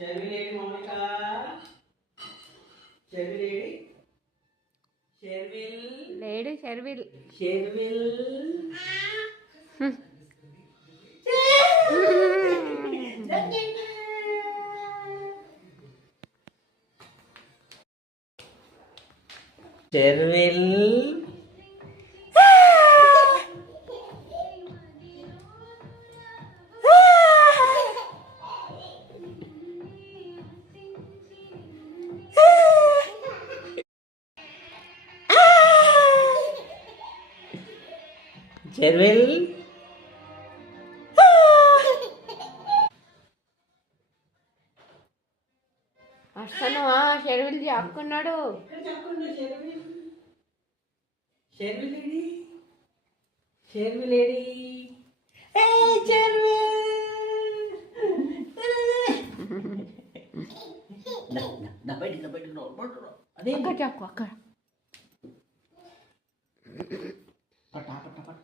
షర్విలేడి మౌనిక షర్విలేడి షర్విల్ లేడు షర్విల్ షర్విల్ షర్విల్ షర్విల్ వస్తాను షర్విల్ చెప్పుకున్నాడు. షర్విలేడి షర్విలేడి ఏ షర్విల్ నా బయటికి అదే అక్కడ చెప్పు అక్కడ పట్టా పట్టా పట్టా